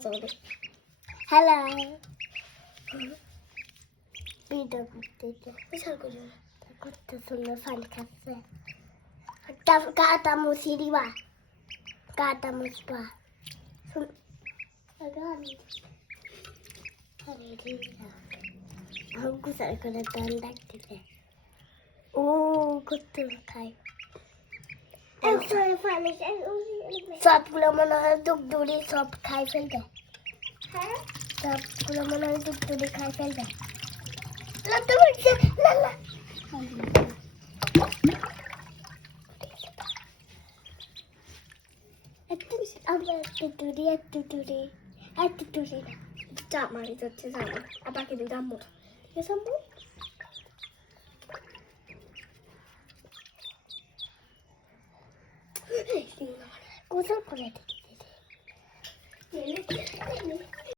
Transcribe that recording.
hello video করতে বিশাল করতে সুন্দর ফান খাচ্ছে গাটা মুছি দিবা গাটা মুছবা গুছাই করে দান ডাকতেছে ও করতে খাই সবগুলো মনে হয় দুধ সব খাই ফেলবে সবগুলো মনে হয় দুধ খাই ফেলবে মারি যাচ্ছে যাবো আপাকে দিয়ে যাবো ঠিক আছে কোথাও করে